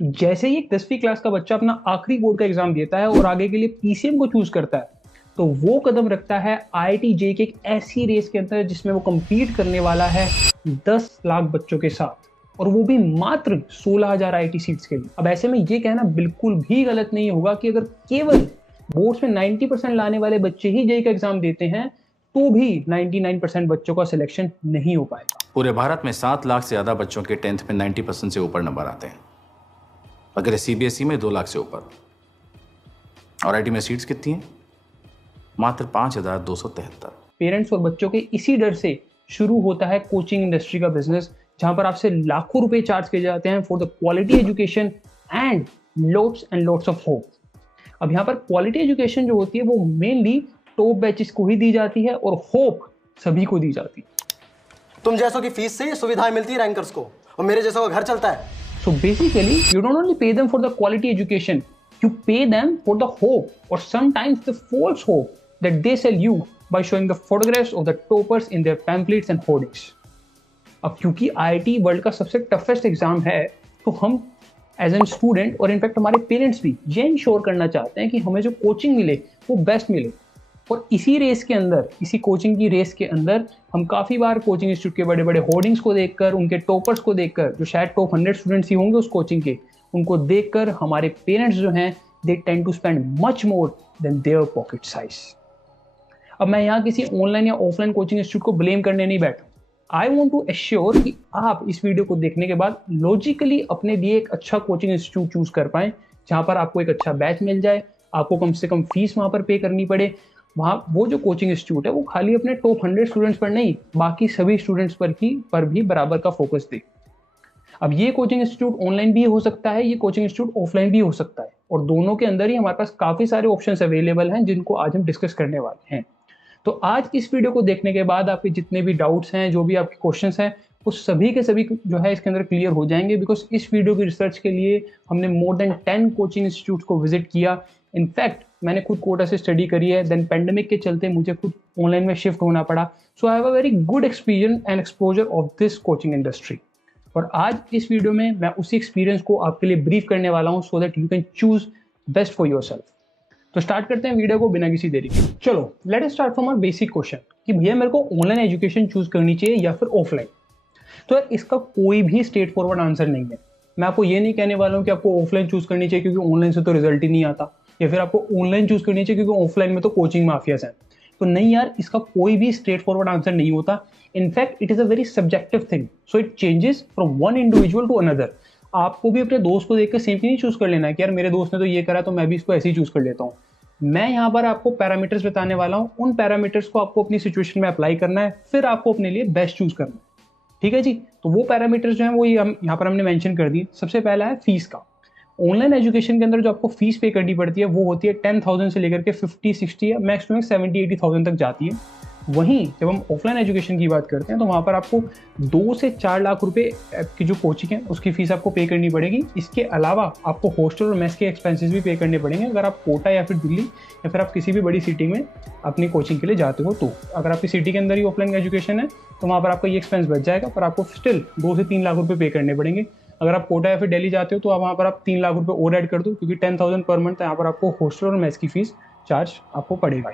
जैसे ही एक 10वीं क्लास का बच्चा अपना आखिरी बोर्ड का एग्जाम देता है और आगे के लिए पीसीएम को चूज करता है, तो वो कदम रखता है आईआईटी जेईई की एक ऐसी रेस के अंदर जिसमें वो compete करने वाला है 10 लाख बच्चों के साथ, और वो भी मात्र 16,000 आईआईटी सीट्स के लिए। अब ऐसे में ये कहना बिल्कुल भी गलत नहीं होगा कि अगर केवल बोर्ड्स में 90% लाने वाले बच्चे ही जेईई का एग्जाम देते हैं तो भी 99% बच्चों का सिलेक्शन नहीं हो पाएगा। पूरे भारत में 7 लाख से ज्यादा बच्चों के 10th में 90% से ऊपर नंबर आते हैं। अगर सीबीएसई में 2 लाख से ऊपर। और आईआईटी में सीट्स कितनी हैं? मात्र 5,273। पेरेंट्स और बच्चों के इसी डर से शुरू होता है कोचिंग इंडस्ट्री का बिजनेस, जहां पर आपसे लाखों रुपए चार्ज किए जाते हैं for the quality education and lots of hope. अब यहाँ पर क्वालिटी एजुकेशन जो होती है वो मेनली टॉप बैचेस को ही दी जाती है और होप सभी को दी जाती है। तुम जैसों की फीस से सुविधाएं मिलती है रैंकर्स को, और मेरे जैसों का घर चलता है। So basically, you don't only pay them for the quality education, you pay them for the hope or sometimes the false hope that they sell you by showing the photographs of the toppers in their pamphlets and hoardings. अब क्योंकि IIT world का सबसे toughest exam है, तो हम as an student और in fact हमारे parents भी ये इंश्योर करना चाहते हैं कि हमें जो कोचिंग मिले वो बेस्ट मिले। और इसी रेस के अंदर, इसी कोचिंग की रेस के अंदर हम काफ़ी बार कोचिंग इंस्टीट्यूट के बड़े बड़े होर्डिंग्स को देखकर, उनके टॉपर्स को देखकर, जो शायद टॉप 100 स्टूडेंट्स ही होंगे उस कोचिंग के, उनको देखकर हमारे पेरेंट्स जो हैं they tend to spend much more than their pocket size. अब मैं यहाँ किसी ऑनलाइन या ऑफलाइन कोचिंग इंस्टीट्यूट को ब्लेम करने नहीं बैठा। आई वॉन्ट टू एश्योर कि आप इस वीडियो को देखने के बाद लॉजिकली अपने लिए एक अच्छा कोचिंग इंस्टीट्यूट चूज कर पाएं, जहाँ पर आपको एक अच्छा बैच मिल जाए, आपको कम से कम फीस वहाँ पर पे करनी पड़े। वहाँ वो जो कोचिंग इंस्टीट्यूट है वो खाली अपने टॉप 100 स्टूडेंट्स पर नहीं, बाकी सभी स्टूडेंट्स पर भी बराबर का फोकस दे। अब ये कोचिंग इंस्टीट्यूट ऑनलाइन भी हो सकता है, ये कोचिंग इंस्टीट्यूट ऑफलाइन भी हो सकता है, और दोनों के अंदर ही हमारे पास काफ़ी सारे ऑप्शंस अवेलेबल हैं जिनको आज हम डिस्कस करने वाले हैं। तो आज इस वीडियो को देखने के बाद आपके जितने भी डाउट्स हैं, जो भी आपके क्वेश्चंस हैं, वो सभी के सभी जो है इसके अंदर क्लियर हो जाएंगे, बिकॉज इस वीडियो की रिसर्च के लिए हमने मोर देन 10 कोचिंग इंस्टीट्यूट को विजिट किया। इनफैक्ट मैंने खुद कोटा से स्टडी करी है, देन पेंडेमिक के चलते मुझे खुद ऑनलाइन में शिफ्ट होना पड़ा। So I have a very good experience and exposure of this coaching industry. और आज इस वीडियो में मैं उसी एक्सपीरियंस को आपके लिए ब्रीफ करने वाला हूँ, so that you can choose best for yourself. तो स्टार्ट करते हैं वीडियो को बिना किसी देरी के। चलो let us start from our basic question कि भैया मेरे को ऑनलाइन एजुकेशन चूज करनी चाहिए या फिर ऑफलाइन। तो यार इसका कोई भी स्ट्रेट फॉरवर्ड आंसर नहीं है। मैं आपको ये नहीं कहने वाला हूँ कि आपको ऑफलाइन चूज करनी चाहिए क्योंकि ऑनलाइन से तो रिजल्ट ही नहीं आता, या फिर आपको ऑनलाइन चूज करनी चाहिए क्योंकि ऑफलाइन में तो कोचिंग माफियाज हैं। तो नहीं यार, इसका कोई भी स्ट्रेट फॉरवर्ड आंसर नहीं होता। In fact it is a very subjective thing, so it changes from one individual to another. आपको भी अपने दोस्त को देखकर सेम नहीं चूज कर लेना है कि यार मेरे दोस्त ने तो ये करा तो मैं भी इसको ऐसे ही चूज कर लेता हूँ। मैं यहाँ पर आपको पैरामीटर्स बताने वाला हूँ, उन पैरामीटर्स को आपको अपनी सिचुएशन में अप्लाई करना है, फिर आपको अपने लिए बेस्ट चूज करना है। ठीक है जी। तो वो पैरामीटर्स जो हैं वो यहाँ पर हमने मेंशन कर दिए। सबसे पहला है फीस का। ऑनलाइन एजुकेशन के अंदर जो आपको फीस पे करनी पड़ती है वो होती है 10,000 से लेकर के 50-60 या मैक्स टू मैक्स 70-80,000 तक जाती है। वहीं जब हम ऑफलाइन एजुकेशन की बात करते हैं तो वहाँ पर आपको 2 से 4 लाख रुपए की जो कोचिंग है उसकी फीस आपको पे करनी पड़ेगी। इसके अलावा आपको हॉस्टल और मेस के एक्सपेंसेस भी पे करने पड़ेंगे अगर आप कोटा या फिर दिल्ली या फिर आप किसी भी बड़ी सिटी में अपनी कोचिंग के लिए जाते हो। तो अगर आपकी सिटी के अंदर ही ऑफलाइन एजुकेशन है तो वहाँ पर आपका ये एक्सपेंस बच जाएगा, पर आपको स्टिल 2 से 3 लाख रुपये पे करने पड़ेंगे। अगर आप कोटा या फिर दिल्ली जाते हो तो आप वहाँ पर आप 3 लाख रुपये और ऐड कर दो, क्योंकि 10,000 पर मंथ यहाँ पर आपको हॉस्टल और मेस की फीस चार्ज आपको पड़ेगा।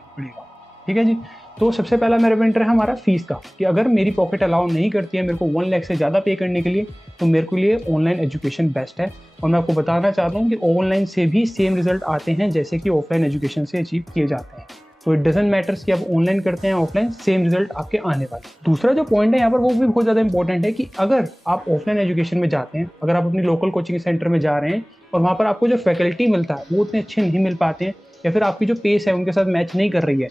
ठीक है जी। तो सबसे पहला मेरा पॉइंटर है हमारा फीस का, कि अगर मेरी पॉकेट अलाउ नहीं करती है मेरे को 1 लाख से ज़्यादा पे करने के लिए, तो मेरे को लिए ऑनलाइन एजुकेशन बेस्ट है। और मैं आपको बताना चाहता हूँ कि ऑनलाइन से भी सेम रिजल्ट आते हैं जैसे कि ऑफलाइन एजुकेशन से अचीव किए जाते हैं। तो इट डजंट मैटर्स कि आप ऑनलाइन करते हैं ऑफलाइन, सेम रिजल्ट आपके आने वाले। दूसरा जो पॉइंट है यहाँ पर वो भी बहुत ज़्यादा इंपॉर्टेंट है कि अगर आप ऑफलाइन एजुकेशन में जाते हैं, अगर आप अपनी लोकल कोचिंग सेंटर में जा रहे हैं और वहाँ पर आपको जो फैकल्टी मिलता है वो उतने अच्छे नहीं मिल पाते हैं, या फिर आपकी जो पेस है उनके साथ मैच नहीं कर रही है,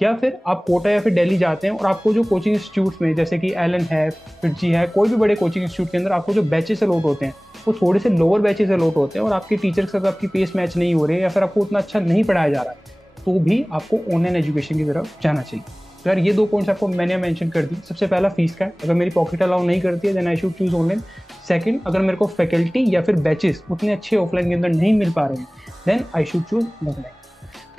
या फिर आप कोटा या फिर दिल्ली जाते हैं और आपको जो कोचिंग इंस्टीट्यूट में जैसे कि एलन है, फिटजी है, कोई भी बड़े कोचिंग इंस्टीट्यूट के अंदर आपको जो बैचेस अलॉट होते हैं वो थोड़े से लोअर बैचेस अलॉट होते हैं और आपके टीचर के साथ आपकी पेस मैच नहीं हो रही है, या फिर आपको उतना अच्छा नहीं पढ़ाया जा रहा है, तो भी आपको ऑनलाइन एजुकेशन की तरफ जाना चाहिए। तो यार ये 2 पॉइंट्स आपको मैंने मेंशन कर दी। सबसे पहला फीस का है, अगर मेरी पॉकेट अलाउ नहीं करती है then I should choose online. Second, अगर मेरे को फैकल्टी या फिर बैचेस उतने अच्छे ऑफलाइन के अंदर नहीं मिल पा रहे हैं then I should choose online.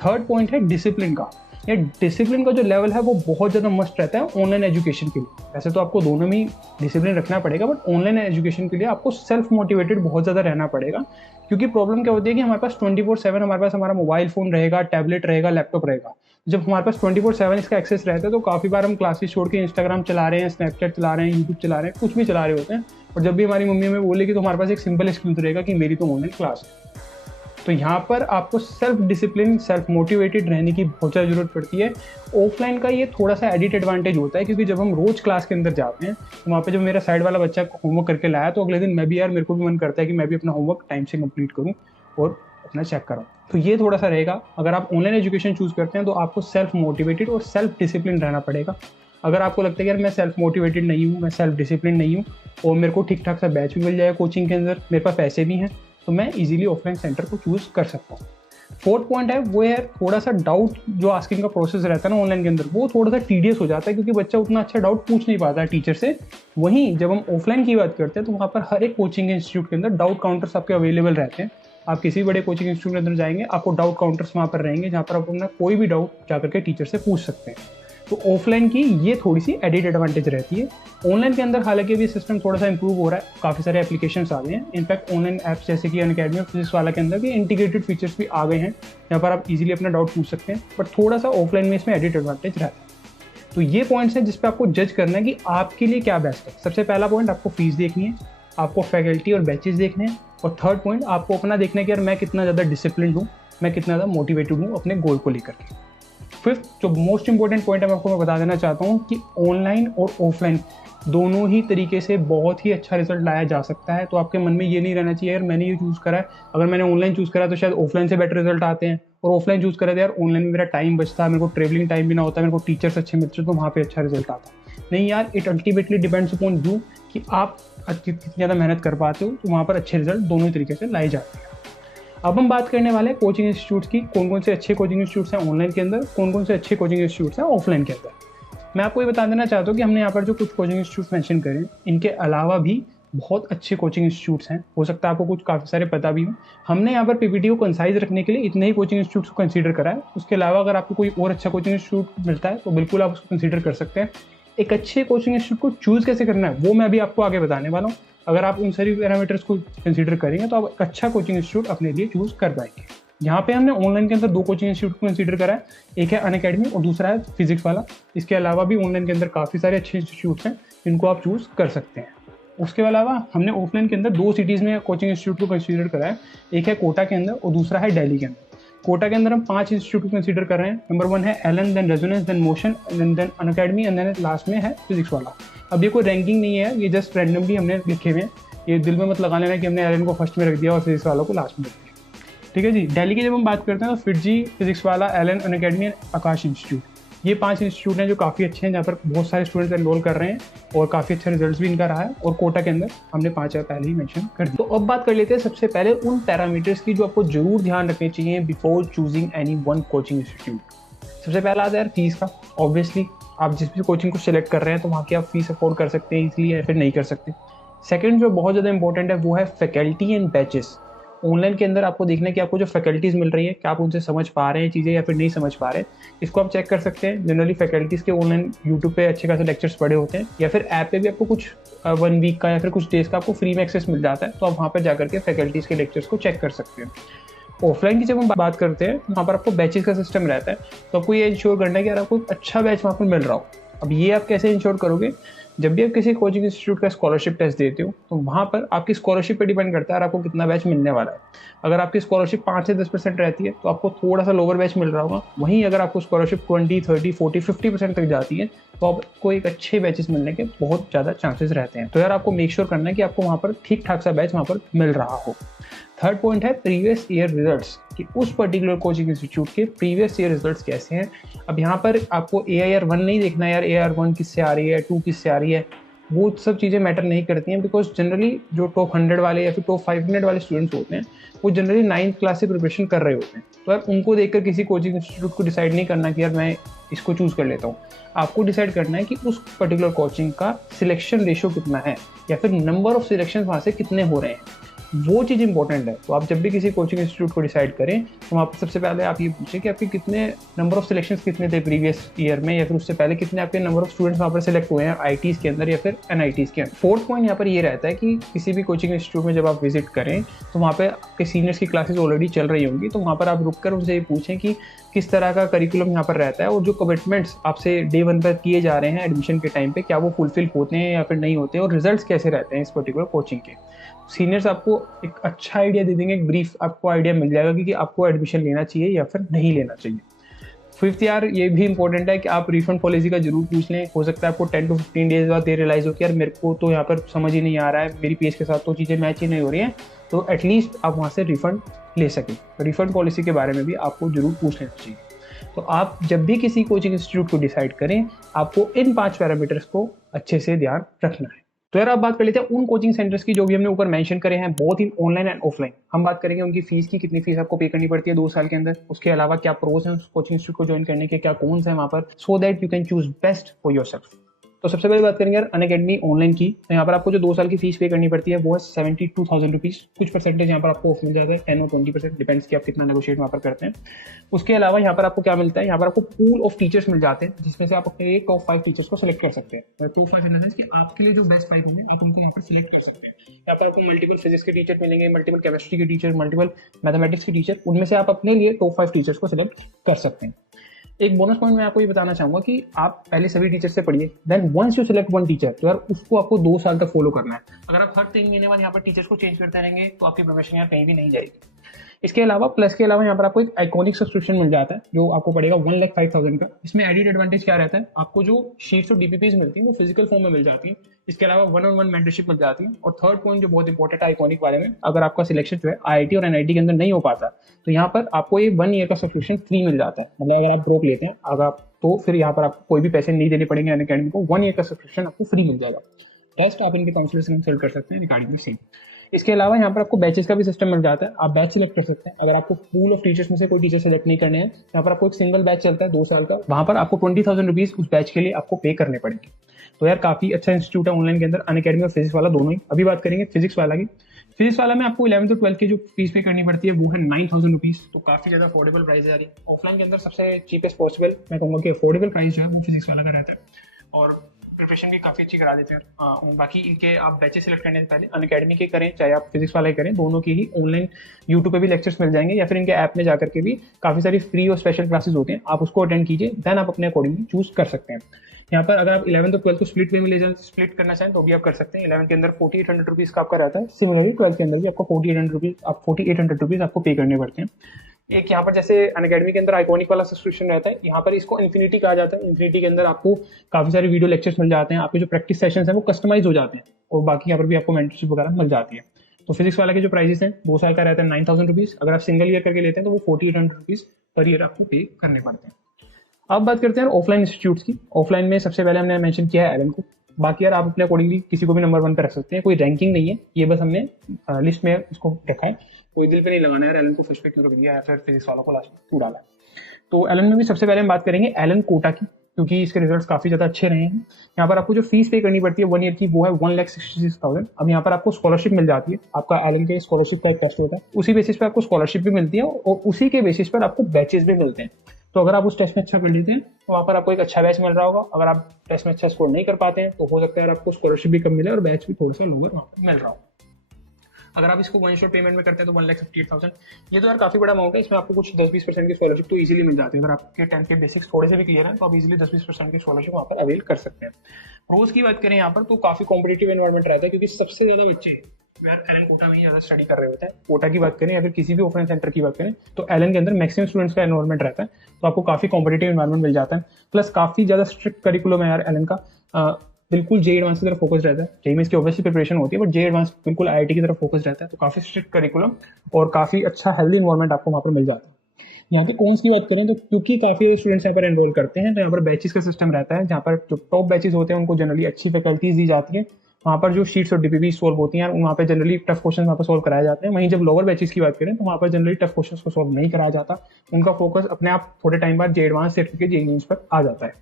Third point है डिसिप्लिन का, या डिसिप्लिन का जो लेवल है वो बहुत ज़्यादा मस्ट रहता है ऑनलाइन एजुकेशन के लिए। वैसे तो आपको दोनों में ही डिसिप्लिन रखना पड़ेगा, बट ऑनलाइन एजुकेशन के लिए आपको सेल्फ मोटिवेटेड बहुत ज़्यादा रहना पड़ेगा। क्योंकि प्रॉब्लम क्या होती है कि हमारे पास 24/7 हमारे पास हमारा मोबाइल फ़ोन रहेगा, टैबलेट रहेगा, लैपटॉप रहेगा। जब हमारे पास 24/7 इसका एक्सेस रहता है तो काफ़ी बार हम क्लासेस छोड़ के इंस्टाग्राम चला रहे हैं, स्नैपचैट चला रहे हैं, यूट्यूब चला रहे हैं, कुछ भी चला रहे होते हैं। और जब भी हमारी मम्मी हमें बोलेगी तो हमारे पास एक सिंपल एक्सक्यूज रहेगा कि मेरी तो ऑनलाइन क्लास है। तो यहाँ पर आपको सेल्फ डिसिप्लिन, सेल्फ मोटिवेटेड रहने की बहुत ज़्यादा ज़रूरत पड़ती है। ऑफलाइन का ये थोड़ा सा एडिट एडवांटेज होता है, क्योंकि जब हम रोज़ क्लास के अंदर जाते हैं तो वहाँ पे जब मेरा साइड वाला बच्चा होमवर्क करके लाया तो अगले दिन मैं भी मेरे को भी मन करता है कि मैं भी अपना होमवर्क टाइम से कंप्लीट करूँ और अपना चेक कराऊँ। तो ये थोड़ा सा रहेगा। अगर आप ऑनलाइन एजुकेशन चूज़ करते हैं तो आपको सेल्फ मोटिवेटेड और सेल्फ डिसिप्लिन रहना पड़ेगा। अगर आपको लगता है कि यार मैं सेल्फ मोटिवेटेड नहीं हूँ, मैं सेल्फ डिसिप्लिन नहीं हूँ और मेरे को ठीक ठाक सा बैच भी मिल जाएगा कोचिंग के अंदर, मेरे पास पैसे भी हैं, तो मैं इजीली ऑफलाइन सेंटर को चूज़ कर सकता हूँ। फोर्थ पॉइंट है वो है थोड़ा सा डाउट जो आस्किंग का प्रोसेस रहता है ना ऑनलाइन के अंदर, वो थोड़ा सा टीडियस हो जाता है, क्योंकि बच्चा उतना अच्छा डाउट पूछ नहीं पाता है टीचर से। वहीं जब हम ऑफलाइन की बात करते हैं तो वहाँ पर हर एक कोचिंग इंस्टीट्यूट के अंदर डाउट काउंटर्स आपके अवेलेबल रहते हैं। आप किसी भी बड़े कोचिंग इंस्टीट्यूट के अंदर जाएंगे, आपको डाउट काउंटर्स वहाँ पर रहेंगे जहाँ पर आप अपना कोई भी डाउट जाकर के टीचर से पूछ सकते हैं। तो ऑफलाइन की ये थोड़ी सी एडिट एडवांटेज रहती है। ऑनलाइन के अंदर हालांकि भी सिस्टम थोड़ा सा इंप्रूव हो रहा है, काफ़ी सारे एप्लीकेशंस आ गए हैं। इनफैक्ट ऑनलाइन ऐप्स जैसे कि अनअकैडमी और फिजिक्स वाला के अंदर भी इंटीग्रेटेड फीचर्स भी आ गए हैं जहाँ पर आप इजीली अपना डाउट पूछ सकते हैं, बट थोड़ा सा ऑफलाइन में इसमें एडिट एडवांटेज रहता है। तो ये पॉइंट्स हैं जिस पर आपको जज करना है कि आपके लिए क्या बेस्ट है। सबसे पहला पॉइंट, आपको फीस देखनी है, आपको फैकल्टी और बैचेस देखने हैं, और थर्ड पॉइंट आपको अपना देखना है कि यार मैं कितना ज़्यादा डिसिप्लिन हूँ, मैं कितना ज़्यादा मोटिवेटेड हूँ अपने गोल को लेकर के। फिफ्थ जो मोस्ट इंपॉर्टेंट पॉइंट है मैं आपको बता देना चाहता हूँ कि ऑनलाइन और ऑफलाइन दोनों ही तरीके से बहुत ही अच्छा रिजल्ट लाया जा सकता है। तो आपके मन में ये नहीं रहना चाहिए यार मैंने ये चूज़ करा है, अगर मैंने ऑनलाइन चूज़ करा तो शायद ऑफलाइन से बेटर रिजल्ट आते हैं, और ऑफलाइन चूज़ करा तो यार ऑनलाइन में मेरा टाइम बचता है, मेरे को ट्रेवलिंग टाइम भी ना होता, मेरे को टीचर्स अच्छे मिलते तो वहाँ पे अच्छा रिजल्ट आता। नहीं यार, it ultimately depends upon you कि आप कितनी ज़्यादा मेहनत कर पाते हो, तो वहाँ पर अच्छे रिजल्ट दोनों ही तरीके से लाए जाते हैं। अब हम बात करने वाले हैं कोचिंग इंस्टीट्यूट्स की, कौन कौन से अच्छे कोचिंग इंस्टीट्यूट्स हैं ऑनलाइन के अंदर, कौन कौन से अच्छे कोचिंग इंस्टीट्यूट्स हैं ऑफलाइन के अंदर। मैं आपको ये बता देना चाहता हूँ कि हमने यहाँ पर जो कुछ कोचिंग इंस्टीट्यूट्स मेंशन करें, इनके अलावा भी बहुत अच्छे कोचिंग इंस्टीट्यूट्स हैं। हो सकता है आपको कुछ काफ़ी सारे पता भी हो। हमने यहाँ पर पीपीटी को कंसाइज रखने के लिए इतने ही कोचिंग इंस्टीट्यूट्स को कंसीडर करा है। उसके अलावा अगर आपको कोई और अच्छा कोचिंग इंस्टीट्यूट मिलता है तो बिल्कुल आप उसको कंसीडर कर सकते हैं। एक अच्छे कोचिंग इंस्टीट्यूट को चूज़ कैसे करना है वो मैं अभी आपको आगे बताने वाला हूँ। अगर आप उन सारी पैरामीटर्स को कंसीडर करेंगे तो आप एक अच्छा कोचिंग इंस्टीट्यूट अपने लिए चूज़ कर पाएंगे। यहाँ पे हमने ऑनलाइन के अंदर दो कोचिंग इंस्टीट्यूट को कंसीडर करा है, एक है अनअकैडमी और दूसरा है फिजिक्स वाला। इसके अलावा भी ऑनलाइन के अंदर काफ़ी सारे अच्छे इंस्टीट्यूट्स हैं जिनको आप चूज़ कर सकते हैं। उसके अलावा हमने ऑफलाइन के अंदर दो सिटीज़ में कोचिंग इंस्टीट्यूट को कंसीडर करा है, एक है कोटा के अंदर और दूसरा है दिल्ली के अंदर। कोटा के अंदर हम 5 इंस्टीट्यूट को कंसीडर कर रहे हैं। नंबर 1 है Allen, then Resonance, then Motion, then Unacademy, and then last में है फिजिक्स वाला। अब ये कोई रैंकिंग नहीं है, ये जस्ट रैंडमली हमने लिखे हुए हैं। ये दिल में मत लगा लेना कि हमने एलन को फर्स्ट में रख दिया और फिजिक्स वालों को लास्ट में रख दिया। ठीक है जी। दिल्ली की जब हम बात करते हैं तो फिटजी, फिजिक्स वाला, एलन, अनअकैडमी, आकाश इंस्टीट्यूट, ये 5 इंस्टीट्यूट हैं जो काफ़ी अच्छे हैं, जहाँ पर बहुत सारे स्टूडेंट्स एनरोल कर रहे हैं और काफ़ी अच्छा रिजल्ट भी इनका रहा है। और कोटा के अंदर हमने 5 पहले ही मेंशन कर दिया। तो अब बात कर लेते हैं सबसे पहले उन पैरामीटर्स की जो आपको जरूर ध्यान रखने चाहिए before choosing any one coaching institute. सबसे पहला आता है फीस का। ऑब्वियसली आप जिस भी कोचिंग को सिलेक्ट कर रहे हैं तो वहाँ की आप फीस अफोर्ड कर सकते हैं इसलिए, या फिर नहीं कर सकते। सेकेंड जो बहुत ज़्यादा इंपॉर्टेंट है वो है फैकल्टी एंड बैचेस। ऑनलाइन के अंदर आपको देखना है कि आपको जो फैकल्टीज़ मिल रही है क्या आप उनसे समझ पा रहे हैं चीज़ें या फिर नहीं समझ पा रहे हैं, इसको आप चेक कर सकते हैं। जनरली फैकल्टीज़ के ऑनलाइन यूट्यूब पे अच्छे खासे लेक्चर्स पड़े होते हैं, या फिर ऐप पे भी आपको कुछ 1 वीक का या फिर कुछ डेज़ का आपको फ्री में एक्सेस मिल जाता है, तो आप वहाँ पर जाकर के फैकल्टीज़ के लेक्चर्स को चेक कर सकते हैं। ऑफलाइन की जब हम बात करते हैं वहाँ पर आपको बैचेस का सिस्टम रहता है, तो आपको ये इंश्योर करना है कि यार आपको एक अच्छा बैच वहाँ पर मिल रहा हो। अब ये आप कैसे इंश्योर करोगे, जब भी आप किसी कोचिंग इंस्टीट्यूट का स्कॉलरशिप टेस्ट देते हो तो वहाँ पर आपकी स्कॉलरशिप पे डिपेंड करता है आपको कितना बैच मिलने वाला है। अगर आपकी स्कॉलरशिप 5 से 10% रहती है तो आपको थोड़ा सा लोअर बैच मिल रहा होगा। वहीं अगर आपको स्कॉलरशिप 20, 30, 40, 50% तक जाती है तो आपको एक अच्छे बैचेस मिलने के बहुत ज़्यादा चांसेस रहते हैं। तो यार आपको मेक श्योर करना है कि आपको वहाँ पर ठीक ठाक सा बैच वहाँ पर मिल रहा हो। थर्ड पॉइंट है प्रीवियस ईयर रिजल्ट्स, कि उस पर्टिकुलर कोचिंग इंस्टीट्यूट के प्रीवियस ईयर रिजल्ट्स कैसे हैं। अब यहाँ पर आपको AIR 1 नहीं देखना यार, AIR 1 किससे आ रही है, 2 किससे आ रही है, वो सब चीज़ें मैटर नहीं करती हैं। बिकॉज जनरली जो टॉप 100 वाले या फिर टॉप 500 वाले स्टूडेंट्स होते हैं वो जनरली 9th क्लास से प्रिपरेशन कर रहे होते हैं। तो यार उनको देखकर किसी कोचिंग इंस्टीट्यूट को डिसाइड नहीं करना कि यार मैं इसको चूज़ कर लेता हूँ। आपको डिसाइड करना है कि उस पर्टिकुलर कोचिंग का सिलेक्शन रेशियो कितना है या फिर नंबर ऑफ सिलेक्शन वहाँ से कितने हो रहे हैं। वो चीज़ इंपॉर्टेंट है। तो आप जब भी किसी कोचिंग इंस्टीट्यूट को डिसाइड करें तो वहाँ पर सबसे पहले आप ये पूछें कि आपके कितने नंबर ऑफ सिलेक्शंस कितने थे प्रीवियस ईयर में, या फिर उससे पहले कितने आपके नंबर ऑफ स्टूडेंट्स वहाँ पर सिलेक्ट हुए हैं आईटीज़ के अंदर या फिर एनआईटीज़ के अंदर। फोर्थ पॉइंट यहाँ पर ये रहता है कि किसी भी कोचिंग इंस्टीट्यूट में जब आप विजिट करें तो वहाँ पर आपके सीनियर्स की क्लासेस ऑलरेडी चल रही होंगी, तो वहाँ पर आप रुक कर उनसे ये पूछें कि किस तरह का करिकुलम यहाँ पर रहता है और जो कमिटमेंट्स आपसे डे 1 पर किए जा रहे हैं एडमिशन के टाइम पे, क्या वो फुलफिल होते हैं या फिर नहीं होते, और रिजल्ट्स कैसे रहते हैं इस पर्टिकुलर कोचिंग के। सीनियर्स आपको एक अच्छा आइडिया दे देंगे, एक ब्रीफ आपको आइडिया मिल जाएगा कि आपको एडमिशन लेना चाहिए या फिर नहीं लेना चाहिए। फिफ्थ यार ये भी इंपॉर्टेंट है कि आप रिफंड पॉलिसी का जरूर पूछ लें। हो सकता है आपको 10 to 15 डेज बाद ये रियलाइज हो कि यार मेरे को तो यहाँ पर समझ ही नहीं आ रहा है, मेरी पेज के साथ तो चीज़ें मैच ही नहीं हो रही हैं, तो एटलीस्ट आप वहाँ से रिफंड ले सकें। रिफंड पॉलिसी के बारे में भी आपको जरूर पूछ लेना चाहिए। तो आप जब भी किसी कोचिंग इंस्टीट्यूट को डिसाइड करें आपको इन 5 पैरामीटर्स को अच्छे से ध्यान रखना है। तो यार अब बात कर लेते हैं उन कोचिंग सेंटर्स की जो भी हमने ऊपर मेंशन करे हैं, both in online and offline. हम बात करेंगे उनकी फीस की, कितनी फीस आपको पे करनी पड़ती है 2 साल के अंदर, उसके अलावा क्या प्रोज हैं उस कोचिंग इंस्टीट्यूट को ज्वाइन करने के, क्या कौन है वहाँ पर, सो that you can choose best for yourself. तो सबसे पहले बात करेंगे यार अनअकैडमी ऑनलाइन की। तो यहाँ पर आपको जो 2 साल की फीस पे करनी पड़ती है वो है 72,000 रुपीज़। कुछ परसेंटेज यहाँ पर आपको ऑफ मिल जाता है, 10 और 20%, डिपेंड्स कि आप कितना नेगोशिएट वहाँ पर करते हैं। उसके अलावा यहाँ पर आपको क्या मिलता है, यहाँ पर आपको पूल ऑफ टीचर्स मिल जाते हैं जिसमें से आप अपने टॉप 5 टीचर्स को सिलेक्ट कर सकते हैं। टॉप 5 इन द सेंस कि आपके लिए जो बेस्ट 5 होंगे आप उनको यहाँ पर सिलेक्ट कर सकते हैं। यहाँ पर आपको मल्टीपल फिजिक्स के टीचर मिलेंगे, मल्टीपल केमिस्ट्री के टीचर, मल्टीपल मैथमेटिक्स के टीचर, उनमें से आप अपने लिए टॉप 5 टीचर्स को सिलेक्ट कर सकते हैं। एक बोनस पॉइंट मैं आपको ये बताना चाहूंगा कि आप पहले सभी टीचर से पढ़िए, then once you select one teacher तो यार उसको आपको 2 साल तक फॉलो करना है। अगर आप हर 3 महीने बाद यहाँ पर टीचर्स को चेंज करते रहेंगे तो आपकी प्रोफेशन यहाँ कहीं भी नहीं जाएगी। इसके अलावा प्लस के अलावा यहाँ पर आपको एक आइकॉनिक सब्सक्रिप्शन मिल जाता है जो आपको पड़ेगा 1,05,000 का। इसमें एडिड एडवांटेज क्या रहता है, आपको जो शीट्स और डीपीपीज मिलती है वो फिजिकल फॉर्म में मिल जाती है। इसके अलावा 1-on-1 मेंटरशिप मिल जाती है। और थर्ड पॉइंट जो बहुत इंपॉर्टेंट है आइकॉनिक वाले में, अगर आपका सिलेक्शन जो है आईआईटी और एनआईटी के अंदर नहीं हो पाता तो यहाँ पर आपको ये 1 ईयर का सब्सक्रिप्शन फ्री मिल जाता है। मतलब अगर आप ब्रोक लेते हैं अगर आप, तो फिर यहाँ पर आपको कोई भी पैसे नहीं देने पड़ेंगे अनअकैडमी को, 1 ईयर का सब्सक्रिप्शन आपको फ्री मिल जाएगा। रेस्ट आप इनके काउंसलर से कंसल्ट कर सकते हैं रिगार्डिंग द सेम। इसके अलावा यहाँ पर आपको बैचेस का भी सिस्टम मिल जाता है, आप बैच सिलेक्ट कर सकते हैं। अगर आपको पूल ऑफ टीचर्स में से कोई टीचर सेलेक्ट नहीं करने हैं, यहाँ पर आपको एक सिंगल बैच चलता है 2 साल का, वहाँ पर आपको 20,000 रुपीज़ उस बैच के लिए आपको पे करने पड़ेंगे। तो यार काफी अच्छा इंस्टीट्यूट है ऑनलाइन के अंदर, अनअकैडमी और फिजिक्स वाला दोनों ही। अभी बात करेंगे फिजिक्स वाला की। फिजिक्स वाला में आपको 11th और 12th की जो फीस पे करनी पड़ती है वो है 9,000 रुपीज़, तो काफी ज्यादा अफोर्डेबल प्राइस है। ऑफलाइन के अंदर सबसे चीपेस्ट पॉसिबल मैं कहूँगा कि अफोर्डेबल प्राइस जो है वो फिजिक्स वाला का रहता है और प्रिपरेशन भी काफ़ी अच्छी करा देते हैं। बाकी इनके आप बैचेस सिलेक्ट करने से पहले अनअकैडमी के करें चाहे आप फिजिक्स वाला ही करें, दोनों की ही ऑनलाइन यूट्यूब पे भी लेक्चर्स मिल जाएंगे या फिर इनके ऐप में जाकर के भी काफ़ी सारी फ्री और स्पेशल क्लासेस होते हैं, आप उसको अटेंड कीजिए, देन आप अपने अकॉर्डिंगली चूज कर सकते हैं। यहाँ पर अगर आप 11th और 12th को स्प्लिट वे में ले जाए, स्प्लिट करना चाहें तो भी आप कर सकते हैं। 11th के अंदर 4,800 रुपीज़ का आपका रहता है, सिमिलरली 12th के अंदर भी आपको 4,800 रुपीज़ आपको पे करने पड़ते हैं। एक यहाँ पर जैसे अनअकैडमी के अंदर आइकॉनिक वाला सब्सक्रिप्शन रहता है, यहाँ पर इसको इन्फिनिटी कहा जाता है। इन्फिनिटी के अंदर आपको काफी सारे वीडियो लेक्चर्स मिल जाते हैं, आपके जो प्रैक्टिस सेशंस हैं वो कस्टमाइज हो जाते हैं और बाकी यहाँ पर भी आपको मेंटरशिप वगैरह मिल जाती है। तो फिजिक्स वाला के जो प्राइसेस हैं 2 साल का रहता है 9,000 रुपीज़, अगर आप सिंगल ईयर करके लेते हैं तो वो 4,800 रुपीज़ पर ईयर आपको पे करने पड़ते हैं। अब बात करते हैं ऑफलाइन इंस्टीट्यूट्स की। ऑफलाइन में सबसे पहले हमने मेंशन किया है एलन को, बाकी यार आप अपने अकॉर्डिंगली किसी को भी नंबर 1 पे रख सकते हैं, कोई रैंकिंग नहीं है, ये बस हमने लिस्ट में इसको देखा है, कोई दिल पे नहीं लगाना है एलन को फर्स्ट पे क्यों रख दिया या फिर फिजिक्स वालों को लास्ट में क्यों डाला है। तो एलन में भी सबसे पहले हम बात करेंगे एलन कोटा की, क्योंकि इसके रिजल्ट्स काफी ज्यादा अच्छे रहे हैं। यहाँ पर आपको जो फीस पे करनी पड़ती है 1 ईयर की वो है 1,66,000। अब यहाँ पर आपको स्कॉलरशिप मिल जाती है, आपका एलन के स्कॉलरशिप का एक टेस्ट होता है, उसी बेसिस पे आपको स्कॉलरशिप भी मिलती है और उसी के बेसिस पर आपको बैचेस भी मिलते हैं। तो अगर आप उस टेस्ट में अच्छा कर लेते हैं तो वहाँ पर आपको एक अच्छा बैच मिल रहा होगा। अगर आप टेस्ट में अच्छा स्कोर नहीं कर पाते हैं तो हो सकता है आपको स्कॉलरशिप भी कम मिले और बैच भी थोड़ा सा लोअर वहाँ पर मिल रहा हो। अगर आप इसको 1 शॉट पेमेंट में करते हैं तो 1,58,000, ये तो यार काफी बड़ा अमाउंट है। इसमें आपको कुछ 10-20% की स्कॉलरशिप तो इजीली मिल जाती है। अगर आपके 10th के बेसिक्स थोड़े से भी क्लियर हैं तो आप इजीली 10-20% की स्कॉलरशिप वहाँ पर अवेल कर सकते हैं। प्रोज की बात करें यहाँ पर तो काफी कॉम्पिटिटिव एनवायरमेंट रहता है, क्योंकि सबसे ज्यादा बच्चे यार एलन कोटा में ही ज्यादा स्टडी कर रहे होते हैं। कोटा की बात करें या फिर किसी भी ऑफलाइन सेंटर की बात करें तो एलन के अंदर मैक्सिमम स्टूडेंट्स का एनवायरमेंट रहता है, तो आपको काफी कॉम्पिटिटिव एनवायरमेंट मिल जाता है। प्लस काफी ज्यादा स्ट्रिक्ट करिकुलम है यार एलन का, बिल्कुल जे एडवांस की तरफ फोकस रहता है। जे में इसकी ऑब्वियसली प्रिपरेशन होती है बट जे एडवांस बिल्कुल आईआईटी की तरफ फोकस रहता है, तो काफी स्ट्रिक्ट करिकुलम और काफी अच्छा हेल्दी एनवायरमेंट आपको वहाँ पर मिल जाता है। यहाँ पे कॉन्स की बात करें तो क्योंकि काफी स्टूडेंट्स यहाँ पर एनरोल करते हैं तो यहाँ पर बैचेस का सिस्टम रहता है, जहाँ पर जो टॉप बैचेस होते हैं उनको जनरली अच्छी फैकल्टीज दी जाती है। वहाँ पर जो शीट्स और डीपीपी सॉल्व होती हैं वहाँ पर जनरली टफ क्वेश्चन वहाँ पर सॉल्व कराए जाते हैं। वहीं जब लोअर बैचेस की बात करें तो वहाँ पर जनरली टफ क्वेश्चन को सॉल्व नहीं कराया जाता, उनका फोकस अपने आप थोड़े टाइम बाद जे एडवांस सेट करके जे मेंस पर आ जाता है।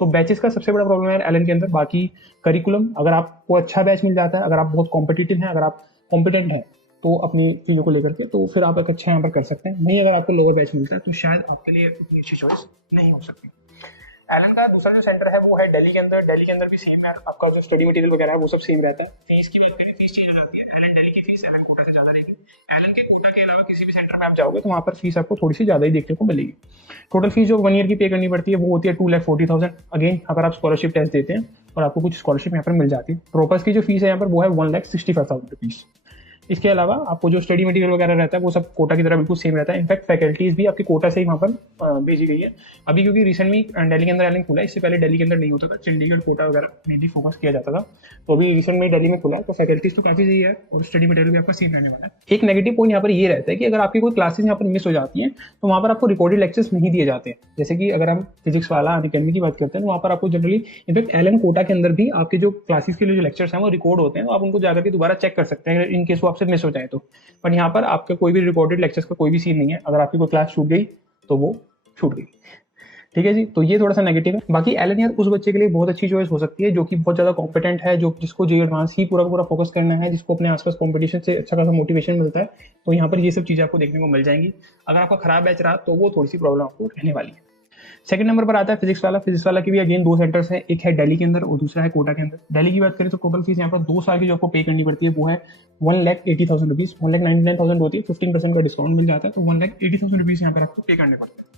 तो बैचेस का सबसे बड़ा प्रॉब्लम है एलन के अंदर। बाकी करिकुलम, अगर आपको अच्छा बैच मिल जाता है, अगर आप बहुत कॉम्पिटिटिव हैं, अगर आप कॉम्पिटेंट हैं तो अपनी चीज़ों को लेकर के तो फिर आप एक अच्छा यहाँ पर कर सकते हैं। नहीं, अगर आपको लोअर बैच मिलता है तो शायद आपके लिए उतनी अच्छी चॉइस नहीं हो सकती। एलन का दूसरा जो सेंटर है वो है दिल्ली के अंदर। दिल्ली के अंदर भी सेम है, आपका जो स्टडी मटेरियल वगैरह है वो सब सेम रहता है। फीस की बात करें, फीस चेंज हो जाती है। एलन दिल्ली की फीस एलन कोटा से ज़्यादा रहेगी। एलन के कोटा के अलावा किसी भी सेंटर में आप जाओगे तो वहाँ पर फीस आपको थोड़ी सी ज़्यादा ही देखने को मिलेगी। टोटल फीस जो 1 ईयर की पे करनी पड़ती है वो होती है 2,40,000। अगेन अगर आप स्कॉलरशिप टेस्ट देते हैं और आपको कुछ स्कॉलरशिप यहाँ पर मिल जाती है। ट्रोपर्स की जो फीस है यहाँ पर वो है 1,65,000 रुपीज़। इसके अलावा आपको जो स्टडी मटेरियल वगैरह रहता है वो सब कोटा की तरह बिल्कुल सेम रहता है। इनफैक्ट फैकल्टीज भी आपकी कोटा से ही वहाँ पर भेजी गई है। अभी क्योंकि रिसेंट में दिल्ली के अंदर एलन खुला है, इससे पहले दिल्ली के अंदर नहीं होता था, चंडीगढ़ कोटा वगैरह में भी फोकस किया जाता था। तो अभी रिसेंट में दिल्ली में खुला है, तो फैकल्टीज तो काफी सही है और स्टडी मटेरियल भी आपका सेम रहने वाला है। एक नेगेटिव पॉइंट यहाँ पर ये रहता है कि अगर आपकी कोई क्लासेस यहाँ पर मिस हो जाती है तो वहाँ पर आपको रिकॉर्डेड लेक्चर्स नहीं दिए जाते हैं। जैसे कि अगर हम फिजिक्स वाला अनअकैडमी की बात करते हैं तो वहाँ पर आपको जनरली इनफैक्ट एलन कोटा के अंदर भी आपके जो क्लासेस के लिए जो लेक्चर्स हैं वो रिकॉर्ड होते हैं, तो आप उनको जाकर के दोबारा चेक कर सकते हैं इन केस वो आपसे मिस हो जाए तो। पर यहाँ पर आपका कोई भी रिकॉर्डेड लेक्चर्स का कोई भी सीन नहीं है। अगर आपकी कोई क्लास छूट गई तो वो छूट गई, ठीक है जी। तो ये थोड़ा सा नेगेटिव है। बाकी एलन यार उस बच्चे के लिए बहुत अच्छी चॉइस हो सकती है जो कि बहुत ज्यादा कॉम्पिटेंट है, जो जिसको जे एडवांस ही पूरा पूरा फोकस करना है, जिसको अपने आसपास कंपटीशन से अच्छा खासा मोटिवेशन मिलता है। तो यहाँ पर ये सब चीजें आपको देखने को मिल जाएंगी। अगर आपका खराब बैच रहा तो वो थोड़ी सी प्रॉब्लम आपको रहने वाली है। सेकंड नंबर पर आता है फिजिक्स वाला। फिजिक्स वाला की भी अगेन 2 सेंटर्स हैं, एक है दिल्ली के अंदर और दूसरा है कोटा के अंदर। दिल्ली की बात करें तो टोटल फीस यहाँ पर 2 साल की जो आपको पे करनी पड़ती है वो है 1,80,000 रुपीज। 1,99,000 होती है, 15% का डिस्काउंट मिल जाता है, तो 1,80,000 रुपीज यहाँ पर आपको पे करने पड़ते हैं।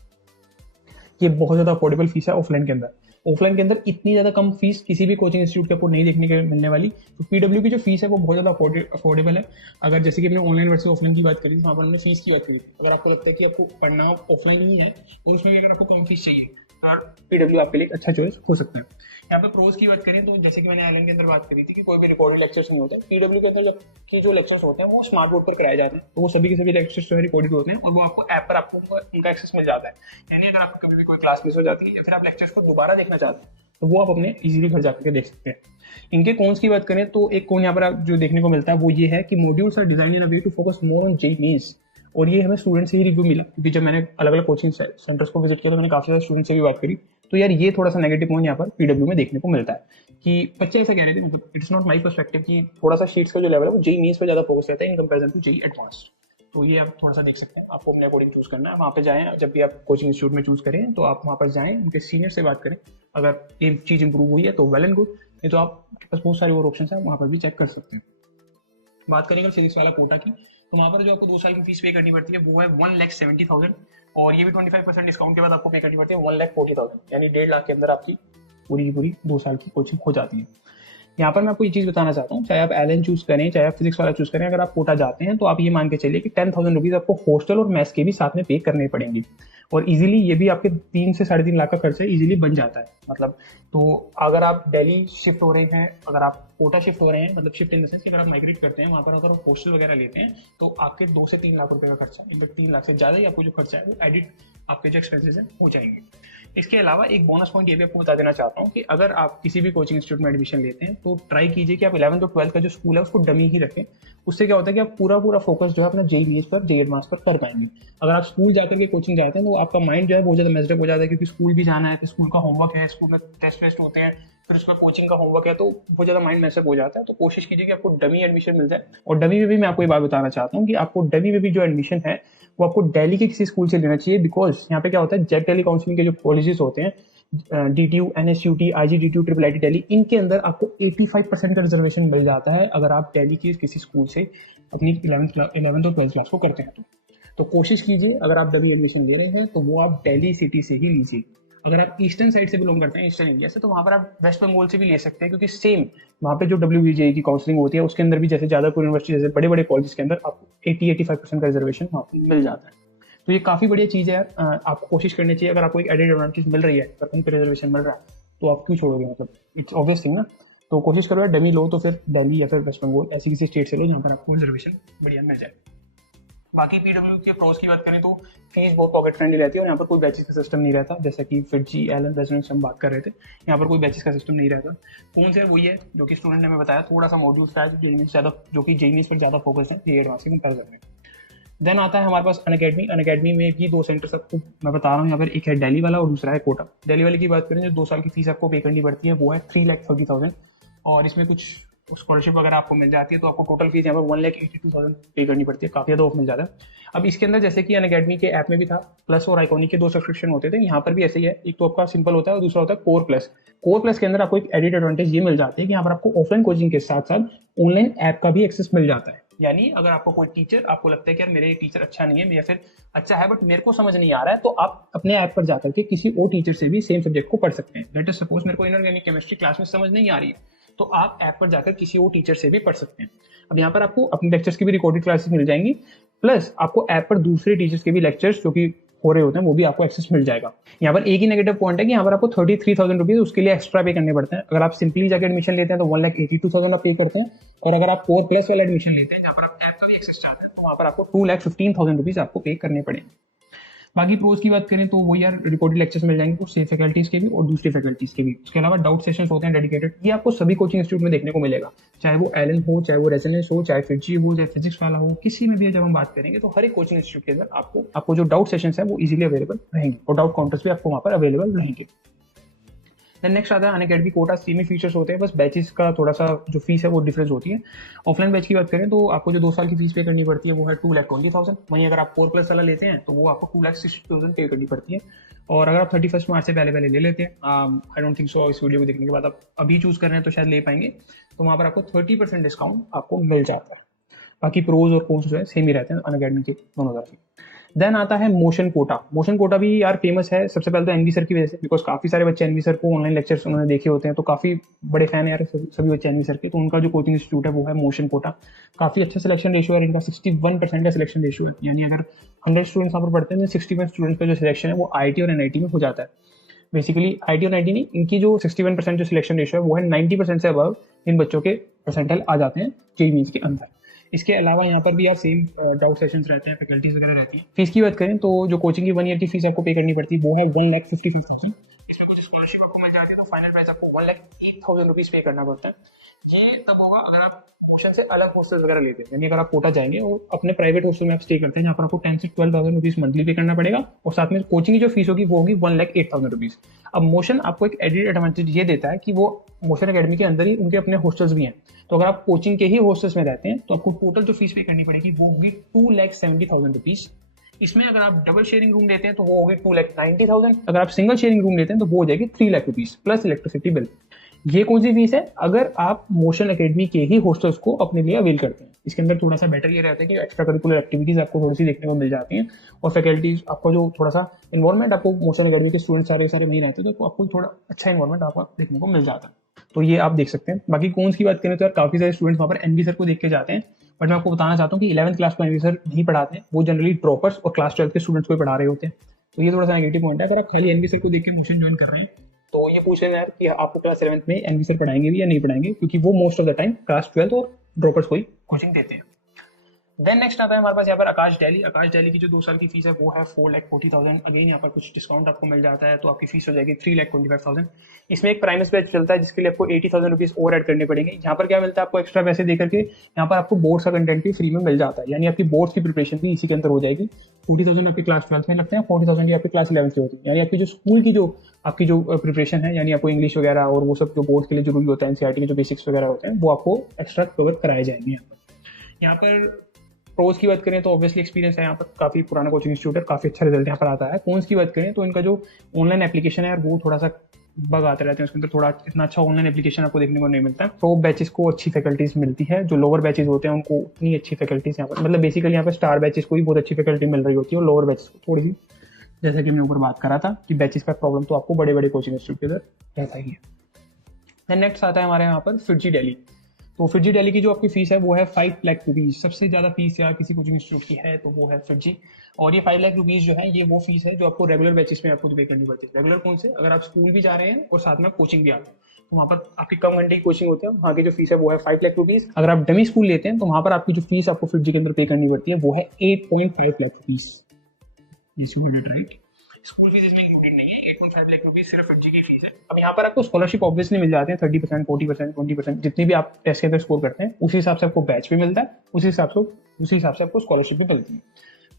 ये बहुत ज्यादा अफोर्डेबल फीस है ऑफलाइन के अंदर। ऑफलाइन के अंदर इतनी ज्यादा कम फीस किसी भी कोचिंग इंस्टीट्यूट के आपको नहीं देखने के मिलने वाली। तो पीडब्ल्यू की जो फीस है वो बहुत ज्यादा अफोर्डेबल है। अगर जैसे कि हमने ऑनलाइन वर्सेस ऑफलाइन की बात करी तो वहाँ पर हमने फीस की बात करी। अगर आपको लगता है कि आपको पढ़ना ऑफलाइन ही है तो उसमें अगर आपको कम फीस चाहिए पीडब्ल्यू आपके लिए अच्छा चॉइस हो सकता है। यहाँ पे प्रोज की बात करें तो जैसे कि मैंने आइलैंड के अंदर बात करी थी कि कोई भी रिकॉर्डेड लेक्चर्स नहीं होते। पीडब्ल्यू के अंदर जब कि जो लेक्चर्स होते हैं वो स्मार्ट बोर्ड पर कराए जाते हैं, तो वो सभी के सभी लेक्चर्स जो है रिकॉर्डेड होते हैं और वो आपको ऐप पर आपको उनका एक्सेस मिल जाता है। यानी अगर आपको कभी भी कोई क्लास मिस हो जाती है या फिर आप लेक्चर्स को दोबारा देखना चाहते हैं तो वो आप अपने इजीली घर जाकर के देख सकते हैं। इनके कॉन्स की बात करें तो एक कॉन यहाँ पर जो देखने को मिलता है वो ये है कि modules are design in a way to focus more on JEE mains. और ये हमें स्टूडेंट से ही रिव्यू मिला, क्योंकि जब मैंने अलग अलग कोचिंग सेंटर्स को विजिट किया तो मैंने काफी सारे स्टूडेंट से भी बात करी। तो यार ये थोड़ा सा नेगेटिव पॉइंट यहाँ पर पीडब्ल्यू में देखने को मिलता है कि बच्चे ऐसा कह रहे थे, मतलब इट्स नॉट माई पर्सपेक्टिव, कि थोड़ा सा शीट्स का जो लेवल है वो जेईई मेंस पे ज्यादा फोकस रहता है in comparison to JEE advanced. तो ये आप थोड़ा सा देख सकते हैं, आपको अपने अकॉर्डिंग चूज करना है। वहाँ पे जाएं, जब भी आप कोचिंग इंस्टीट्यूट में चूज करें तो आप वहाँ पर जाएं, उनके सीनियर से बात करें। अगर ये चीज इंप्रूव हुई है तो वेल एंड गुड, नहीं तो आपके पास बहुत सारे और ऑप्शन है, वहाँ पर भी चेक कर सकते हैं। बात करेंगे फिजिक्स वाला कोटा की, तो वहाँ पर जो आपको 2 साल की फीस पे करनी पड़ती है वो है 1,70,000 और ये भी 25% डिस्काउंट के बाद आपको पे करनी पड़ती है 1,40,000, यानी 1.5 लाख के अंदर आपकी पूरी 2 साल की कोचिंग हो जाती है। यहाँ पर मैं आपको ये चीज बताना चाहता हूँ, चाहे आप एलन चूज करें चाहे आप फिजिक्स वाला चूज करें, अगर आप कोटा जाते हैं तो आप ये मान के चलिए कि 10,000 रुपीज आपको हॉस्टल और मेस के भी साथ में पे करने पड़ेंगे और इजीली ये भी आपके 3 से 3.5 लाख का खर्चा इजीली बन जाता है। मतलब तो अगर आप दिल्ली शिफ्ट हो रहे हैं, अगर आप कोटा शिफ्ट हो रहे हैं, मतलब शिफ्ट इन द सेंस कि अगर आप माइग्रेट करते हैं वहाँ पर अगर आप हॉस्टल वगैरह लेते हैं तो आपके 2 से 3 लाख रुपए का खर्चा, इनफैक्ट 3 लाख से ज्यादा ही आपको जो खर्चा है वो एडिट आपके जो एक्सपेंसेस हैं हो जाएंगे। इसके अलावा एक बोनस पॉइंट ये भी आपको बता देना चाहता हूँ कि अगर आप किसी भी कोचिंग इंस्टीट्यूट में एडमिशन लेते हैं तो ट्राई कीजिए कि आप 11th और 12th का जो स्कूल है उसको डमी ही रखें। उससे क्या होता है कि आप पूरा फोकस जो है अपना जेईई मेंस पर, जेईई एडवांस पर कर पाएंगे। अगर आप स्कूल जाकर के कोचिंग जाते हैं तो आपका माइंड जो है बहुत ज्यादा मेस्ड अप हो जाता है, क्योंकि स्कूल भी जाना है, तो स्कूल का होमवर्क है, स्कूल में टेस्ट होते हैं, फिर उसमें कोचिंग का होमवर्क है, तो बहुत ज्यादा माइंड मेस्ड अप हो जाता है। तो कोशिश कीजिए कि आपको डमी एडमिशन मिल जाए। और डमी में भी मैं आपको ये बात बताना चाहता हूँ कि आपको डमी में भी जो एडमिशन है वो आपको दिल्ली के किसी स्कूल से लेना चाहिए, बिकॉज यहाँ पे क्या होता है, जेक दिल्ली काउंसलिंग के जो कॉलेजेस होते हैं, DTU, NSUT, IGDTU, IIIT Delhi, इनके अंदर आपको 85% का रिजर्वेशन मिल जाता है अगर आप दिल्ली के किसी स्कूल से अपनी 11th और 12th क्लास को करते हैं तो कोशिश कीजिए अगर आप डमी एडमिशन ले रहे हैं तो वो आप दिल्ली सिटी से ही लीजिए। अगर आप ईस्टर्न साइड से बिलोंग करते हैं, ईस्टर्न इंडिया से, तो वहाँ पर आप वेस्ट बंगाल से भी ले सकते हैं, क्योंकि सेम वहाँ पे जो WBJE की काउंसलिंग होती है उसके अंदर भी जैसे जादवपुर यूनिवर्सिटी जैसे बड़े बड़े कॉलेज के अंदर आपको 80-85% का रिजर्वेशन वहाँ पर मिल जाता है। तो ये काफी बढ़िया चीज है यार, आपको कोशिश करनी चाहिए। अगर आपको एक एडेड एडवांटेज मिल रही है, अगर कहीं पे रिजर्वेशन मिल रहा है तो आप क्यों छोड़ोगे, मतलब इट्स ऑब्वियस थिंग ना। तो कोशिश करो यार डमी लो तो फिर दिल्ली या फिर वेस्ट बंगाल ऐसी किसी स्टेट से लो जहाँ पर आपको रिजर्वेशन बढ़िया मिल जाए। बाकी पीडब्ल्यू के प्रोस की बात करें तो फीस बहुत पॉकेट फ्रेंडली रहती है और यहाँ पर कोई बैचेस का सिस्टम नहीं रहता, जैसा कि FIITJEE, एलन, रेजोनेंस हम बात कर रहे थे, यहाँ पर कोई बैचेस का सिस्टम नहीं रहता। कौन से वही है जो कि स्टूडेंट ने हमें बताया, थोड़ा सा मॉड्यूल्स का है जो कि जेईई पर ज्यादा फोकस है, जेईई एडवांस की कंपेरिजन में। देन आता है हमारे पास अनअकैडमी। अनअकैडमी में भी 2 सेंटर्स आपको मैं बता रहा हूँ यहाँ पर, एक है दिल्ली वाला और दूसरा है कोटा। दिल्ली वाले की बात करें जो 2 साल की फीस आपको पे करनी पड़ती है वो है 3,30,000 और इसमें कुछ स्कॉलरशिप वगैरह आपको मिल जाती है, तो आपको टोटल फीस यहाँ पर 1,82,000 पे करनी पड़ती है, काफ़ी ज़्यादा ऑफ मिल जाता है। अब इसके अंदर जैसे कि अनअकैडमी के ऐप में भी था, प्लस और आइकॉनिक के 2 सब्सक्रिप्शन होते थे, यहाँ पर भी ऐसे ही है। एक तो आपका सिंपल होता है और दूसरा होता है कोर प्लस। कोर प्लस के अंदर आपको एक एडिड एडवांटेज ये मिल जाती है कि यहाँ पर आपको ऑफलाइन कोचिंग के साथ साथ ऑनलाइन ऐप का भी एक्सेस मिल जाता है। यानी अगर आपको कोई टीचर, आपको लगता है कि यार मेरे टीचर अच्छा नहीं है या फिर अच्छा है बट मेरे को समझ नहीं आ रहा है, तो आप अपने ऐप पर जाकर के किसी और टीचर से भी सेम सब्जेक्ट को पढ़ सकते हैं। लेट अस सपोज मेरे को इनऑर्गेनिक केमिस्ट्री क्लास में समझ नहीं आ रही है, तो आप ऐप पर जाकर किसी और टीचर से भी पढ़ सकते हैं। अब यहाँ पर आपको अपने लेक्चर्स की भी रिकॉर्डेड क्लासेस मिल जाएंगी, प्लस आपको ऐप पर दूसरे टीचर्स के भी लेक्चर्स जो कि हो रहे होते हैं वो भी आपको एक्सेस मिल जाएगा। यहाँ पर एक ही नेगेटिव पॉइंट है कि यहाँ पर आपको 33,000 रुपीज उसके लिए एक्स्ट्रा पे करने पड़ते हैं। अगर आप सिंपली जाकर एडमिशन लेते हैं तो 1,82,000 आप पे करते हैं, और अगर आप कोर प्लस वाला एडमिशन लेते हैं जहाँ पर आप ऐप का भी एक्सेस चाहते हैं तो वहाँ पर आपको 2,15,000 रुपीज आपको पे करने पड़ेंगे। बाकी प्रोज की बात करें तो वो यार रिकॉर्डेड लेक्चर्स मिल जाएंगे कुछ सेफ फैकल्टीज के भी और दूसरी फैकल्टीज के भी। उसके अलावा डाउट सेशंस होते हैं डेडिकेटेड, ये आपको सभी कोचिंग इंस्टीट्यूट में देखने को मिलेगा, चाहे वो एलन हो, चाहे वो रेजोनेंस हो, चाहे फिजी हो, चाहे फिजिक्स वाला हो, किसी में भी जब हम बात करेंगे तो हर एक कोचिंग इंस्टीट्यूट के अंदर आपको जो डाउट सेशंस है वो इजीली अवेलेबल रहेंगे और डाउट काउंटर्स भी आपको वहाँ पर अवेलेबल रहेंगे। देन नेक्स्ट आता है अनअकैडमी कोटा। सेम ही फीचर्स होते हैं, बस बैचेस का थोड़ा सा जो फीस है वो डिफरेंस होती है। ऑफलाइन बैच की बात करें तो आपको जो 2 साल की फीस पे करनी पड़ती है वो है 2,20,000। वहीं अगर आप 4+ वाला लेते हैं तो वो आपको 2,60,000 पे करनी पड़ती है। और अगर आप 31 मार्च से पहले ले लेते हैं, आई डोंट थिंक सो इस वीडियो को देखने के बाद आप अभी चूज कर रहे हैं तो शायद ले पाएंगे, तो वहाँ पर आपको 30% डिस्काउंट आपको मिल जाता है। बाकी प्रोज और कोन्स जो है सेम ही रहते हैं अनअकैडमी के दोनों तरफ। देन आता है मोशन कोटा। मोशन कोटा भी यार फेमस है सबसे पहले तो एनवी सर की वजह से, बिकॉज काफी सारे बच्चे एनवी सर को ऑनलाइन लेक्चर्स उन्होंने देखे होते हैं, तो काफी बड़े फैन है यार सभी बच्चे एनवी सर के। तो उनका जो कोचिंग इंस्टीट्यूट है वो है मोशन कोटा। काफी अच्छा सिलेक्शन रेशियो है इनका, 61% का सिलेक्शन रेशियो है। यानी अगर 100 स्टूडेंट्स यहाँ पर पढ़ते हैं तो 61 स्टूडेंट्स का जो सिलेक्शन है वो IIT और NIT में हो जाता है। बेसिकली IIT और NIT नहीं, इनकी जो 61% जो सिलेक्शन रेशियो है वो है 90% से अबव इन बच्चों के परसेंटाइल आ जाते हैं जेईई मेंस के अंदर। इसके अलावा यहाँ पर भी यार सेम डाउट सेशंस रहते हैं, फैकल्टीज वगैरह रहती है। फीस की बात करें तो जो कोचिंग की 1 ईयर की फीस आपको पे करनी पड़ती है वो है 1,55,000। इसमें कुछ स्कॉलरशिप आपको मिल जाती है तो फाइनल प्राइस आपको 1,08,000 रुपीज पे करना पड़ता है। ये तब होगा अगर आप मोशन से अलग हॉस्टल वगैरह लेते हैं, यानी अगर आप कोटा जाएंगे और अपने प्राइवेट हॉस्टल में आप स्टे करते हैं जहाँ पर आपको 10 से 12,000 रुपीज मंथली पे करना पड़ेगा, और साथ में कोचिंग की जो फीस होगी वो होगी 1,08,000 रुपीज। अब मोशन आपको एक एडिड एडवांटेज ये देता है कि वो मोशन अकेडमी के अंदर ही उनके अपने हॉस्टल्स भी हैं, तो अगर आप कोचिंग के ही हॉस्टल्स में रहते हैं तो आपको टोटल जो फीस पे करनी पड़ेगी वो होगी 2,70,000 रुपीज। इसमें अगर आप डबल शेयरिंग रूम लेते हैं तो वो होगी 2,90,000। अगर आप सिंगल शेयरिंग रूम लेते हैं तो वो हो जाएगी 3 lakh rupees plus electricity bill. ये कौन सी फीस है? अगर आप मोशन अकेडमी के ही हॉस्टल्स को अपने लिए अवेल करते हैं। इसके अंदर थोड़ा सा बेटर ये रहता है कि एक्स्ट्रा करिकुलर एक्टिविटीज आपको थोड़ी सी देखने को मिल जाती हैं, और फैकल्टीज आपको जो थोड़ा सा इन्वायरमेंट आपको मोशन अकेडमी के स्टूडेंट सारे वहीं रहते हैं तो आपको थोड़ा अच्छा इन्वायरमेंट आपको देखने को मिल जाता है। तो ये आप देख सकते हैं। बाकी कौन की बात करें तो यार काफी सारे स्टूडेंट्स वहाँ पर एनवी सर को देख के जाते हैं, बट मैं आपको बताना चाहता हूँ कि 11th क्लास को एनवी सर नहीं पढ़ाते हैं, वो जनरली ड्रॉपर्स और क्लास 12 के स्टूडेंट्स को पढ़ा रहे होते हैं। तो ये थोड़ा सा नेगेटिव पॉइंट है। अगर आप खाली एनवी सर को देख के मोशन ज्वाइन कर रहे हैं तो ये पूछ रहे हैं यार कि आपको क्लास 11th में एनवी सर पढ़ाएंगे भी या नहीं पढ़ाएंगे, क्योंकि वो most of the time class 12 और ड्रॉपर्स को ही कोचिंग देते हैं। देन नेक्स्ट आता है हमारे पास यहाँ पर आकाश दिल्ली। आकाश दिल्ली की जो 2 साल की फीस है वो है 4,40,000। अगेन यहाँ पर कुछ डिस्काउंट आपको मिल जाता है तो आपकी फीस हो जाएगी 3,25,000। इसमें एक प्राइमरी बैच चलता है जिसके लिए आपको 80,000 रुपीज और ऐड करने पड़ेंगे। यहाँ पर क्या मिलता है आपको एक्स्ट्रा पैसे देकर के, यहाँ पर आपको बोर्ड का कंटेंट भी फ्री में मिल जाता है, यानी आपकी बोर्ड की प्रिपरेशन भी इसी के अंदर हो जाएगी। 40,000 आपकी क्लास 12 में लगते हैं, 40,000 आपकी क्लास 11 की होती है। यानी आपकी जो स्कूल की जो आपकी जो प्रिपरेशन है, यानी आपको इंग्लिश वगैरह और वो सब जो बोर्ड के लिए जरूरी होता है, NCERT के जो बेसिक्स वगैरह होते हैं वो आपको एक्स्ट्रा कवर कराए जाएंगे। यहाँ पर प्रोज की बात करें तो ऑब्वियसली एक्सपीरियंस है, यहाँ पर काफी पुराना कोचिंग इंस्टीट्यूट है, काफी अच्छा रिजल्ट यहाँ पर आता है। कॉन्स की बात करें तो इनका जो ऑनलाइन एप्लीकेशन है यार वो थोड़ा सा बग आते रहते हैं, उसके अंदर थोड़ा इतना अच्छा ऑनलाइन एप्लीकेशन आपको देखने को नहीं मिलता है। टॉप बैचेस को अच्छी फैकल्टीज मिलती है, जो लोअर बैचेस होते हैं उनको उतनी अच्छी फैकल्टीज यहाँ पर, मतलब बेसिकली यहाँ पर स्टार बैचेस को भी बहुत अच्छी फैकल्टी मिल रही होती है, और लोअर बैचेस को थोड़ी सी, जैसा कि मैंने ऊपर बात करा था कि बैचेस का प्रॉब्लम तो आपको बड़े बड़े कोचिंग इंस्टीट्यूट के अंदर रहता ही है। देन नेक्स्ट आता है हमारे यहाँ पर फिजी दिल्ली। तो फिजी दिल्ली की जो आपकी फीस है वो है 5 लाख रुपीज। सबसे ज्यादा फीस यार किसी कोचिंग इंस्टीट्यूट की है तो वो है फिजी, और ये 5 लाख रुपीज जो है ये वो फीस है जो आपको रेगुलर बैचेस में आपको पे करनी पड़ती है। रेगुलर कौन से? अगर आप स्कूल भी जा रहे हैं और साथ में कोचिंग भी आते हैं तो वहाँ पर आपकी कम घंटे की कोचिंग होती है, वहाँ की जो फीस है वो है 5 लाख रुपीज। अगर आप डमी स्कूल लेते हैं तो वहाँ पर आपकी जो फीस आपको फिजी के अंदर पे करनी पड़ती है वो है 8.5 लाख रुपीज। स्कूल फीस इसमें इंक्लूडेड नहीं है, 8.5 लाख रुपीज सिर्फ फिजी की फीस है। अब यहाँ पर आपको स्कॉलरशिप ऑब्वियसली मिल जाते हैं 30%, 40%, 20%, जितनी भी आप टेस्ट के अंदर स्कोर करते हैं उसी हिसाब से आपको बैच भी मिलता है, उसी हिसाब से आपको स्कॉलरशिप भी मिलती है।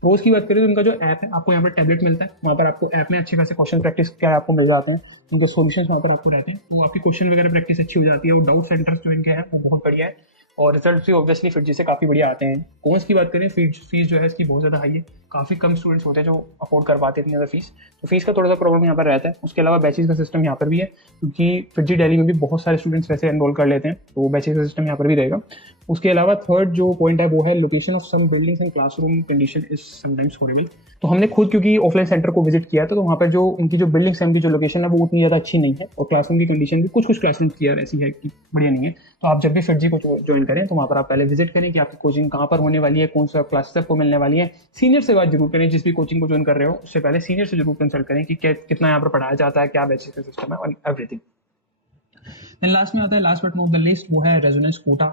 प्रोज की बात करें तो इनका जो ऐप है, आपको यहाँ पर टैबलेट मिलता है, वहाँ पर आपको ऐप में अच्छे खासे क्वेश्चन प्रैक्टिस क्या आपको मिल जाते हैं, उनके सॉल्यूशंस वहाँ पर आपको रहते हैं, तो आपकी क्वेश्चन वगैरह प्रैक्टिस अच्छी हो जाती है। और डाउट सेंटर्स जो इनके हैं वो बहुत बढ़िया है, और रिजल्ट भी ऑब्वियसली फिटजी से काफ़ी बढ़िया आते हैं। कॉन्स की बात करें, फीस जो है इसकी बहुत ज़्यादा हाई है, काफ़ी कम स्टूडेंट्स होते हैं जो अफोर्ड कर पाते हैं इतनी ज़्यादा फीस, तो फीस का थोड़ा सा प्रॉब्लम यहाँ पर रहता है। उसके अलावा बैचेस का सिस्टम यहाँ पर भी है, क्योंकि फिटजी दिल्ली में भी बहुत सारे स्टूडेंट्स वैसे एनरोल कर लेते हैं, तो बैचेस का सिस्टम यहाँ पर भी रहेगा। उसके अलावा थर्ड जो पॉइंट है वो है location of some buildings and classroom condition is sometimes horrible. तो हमने खुद क्योंकि ऑफलाइन सेंटर को विजिट किया था, तो वहाँ पर जो उनकी जो बिल्डिंग्स है, उनकी जो लोकेशन है वो उतनी ज़्यादा अच्छी नहीं है, और क्लासरूम की कंडीशन भी कुछ क्लासरूम की यार ऐसी है कि बढ़िया नहीं है। तो आप जब भी फिटजी को ज्वाइन करें तो वहाँ पर आप पहले विजिट करें कि आपकी कोचिंग कहाँ पर होने वाली है, कौन सा क्लासेस आपको मिलने वाली है। सीनियर से बात जरूर करें, जिस भी कोचिंग को ज्वाइन कर रहे हो उससे पहले सीनियर से जरूर कंसल्ट करें कि कितना यहाँ पर पढ़ाया जाता है, क्या बैचेस का सिस्टम है और एवरीथिंग। देन लास्ट में आता है, last but not the list, वो है रेजोनेंस कोटा।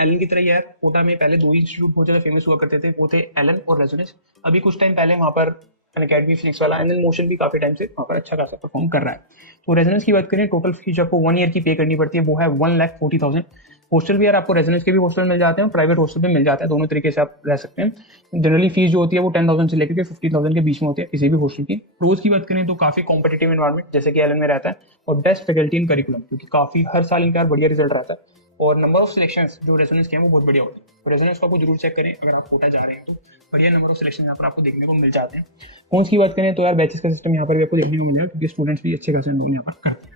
एलन की तरह यार कोटा में पहले दो ही इंस्टीट्यूट बहुत ज़्यादा फेमस हुआ करते थे, वो थे एलन और रेजोनेंस। अभी कुछ टाइम पहले वहाँ पर अनअकैडमी फिजिक्स वाला एनएल मोशन भी काफी टाइम से वहाँ पर अच्छा खासा परफॉर्म कर रहा है। तो रेजोनेंस की बात करें, टोटल फीस आपको 1 ईयर की पे करनी पड़ती है, वो है 1,40,000। हॉस्टल भी यार आपको रेजोनेंस के भी हॉस्टल मिल जाते हैं, प्राइवेट हॉस्टल भी मिल जाता है, दोनों तरीके से आप रह सकते हैं। जनरली फीस जो होती है वो 10,000 से लेकर 15,000 के बीच में होती है किसी भी हॉस्टल की। रोज की बात करें तो काफी कॉम्पिटेटिव एनवायरमेंट जैसे कि एलन में रहता है, और बेस्ट फैकल्टी इन करिकुलम, क्योंकि काफी हर साल इनका बढ़िया रिजल्ट रहता है, और नंबर ऑफ सिलेक्शंस जो रेजोनेंस के हैं वो बहुत बढ़िया होती है। तो रेजोनेंस को आपको जरूर चेक करें, अगर आप कोटा जा रहे हैं तो बढ़िया नंबर ऑफ सिलेक्शन यहाँ पर आपको देखने को मिल जाते हैं। कौन की बात करें तो यार बैचेस का सिस्टम यहाँ पर भी आपको देखने को मिलेगा, क्योंकि स्टूडेंट्स भी अच्छे खासे एनरोल यहाँ पर करते हैं।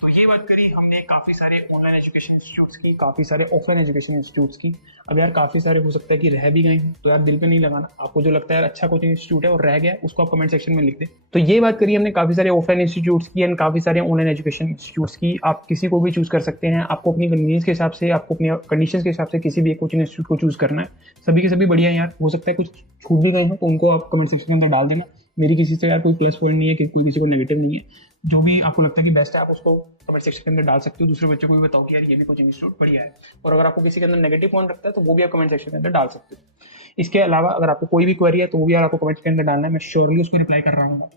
तो ये बात करी हमने काफ़ी सारे ऑनलाइन एजुकेशन इंस्टीट्यूट्स की, काफ़ी सारे ऑफलाइन एजुकेशन इंस्टीट्यूट्स की। अब यार काफ़ी सारे हो सकता है कि रह भी गए हैं, तो यार दिल पे नहीं लगाना। आपको जो लगता है यार अच्छा कोचिंग इंस्टीट्यूट है और रह गया, उसको आप कमेंट सेक्शन में लिख दें। तो ये बात करी हमने काफ़ी सारे ऑफलाइन इंस्टीट्यूट्स की एंड काफ़ी सारे ऑनलाइन एजुकेशन इंस्टीट्यूट्स की। आप किसी को भी चूज़ कर सकते हैं, आपको अपनी कन्वीनियंस के हिसाब से, आपको अपनी कंडीशन के हिसाब से किसी भी एक कोचिंग इंस्टीट्यूट को चूज़ करना है। सभी के सभी बढ़िया यार, हो सकता है कुछ छूट भी गए हैं तो उनको आप कमेंट सेक्शन के अंदर डाल देना। मेरी किसी से यार कोई प्लस पॉइंट नहीं है, कोई किसी को नेगेटिव नहीं है। जो भी आपको लगता है कि बेस्ट है आप उसको कमेंट सेक्शन के अंदर डाल सकते हो। दूसरे बच्चों को भी बताओ कि यार ये भी कोचिंग इंस्टीट्यूट बढ़िया है, और अगर आपको किसी के अंदर नेगेटिव पॉइंट रखता है तो वो भी आप कमेंट सेक्शन के अंदर डाल सकते हो। इसके अलावा अगर आपको कोई भी क्वेरी है तो वो भी यार आपको कमेंट के अंदर डालना है, मैं श्योरली उसको रिप्लाई कर रहा हूँ।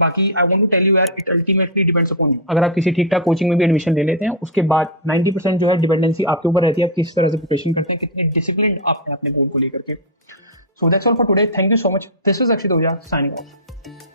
बाकी I want to tell you यार, it ultimately depends upon you. अगर आप किसी ठीक ठाक कोचिंग में भी एडमिशन ले लेते हैं, उसके बाद 90% जो है डिपेंडेंसी आपके ऊपर रहती है, आप किस तरह से प्रिपरेशन करते हैं, कितनी डिसिप्लिन आप हैं अपने गोल को लेकर के। So that's all for today, thank you so much. This is Akshit Ojha signing off.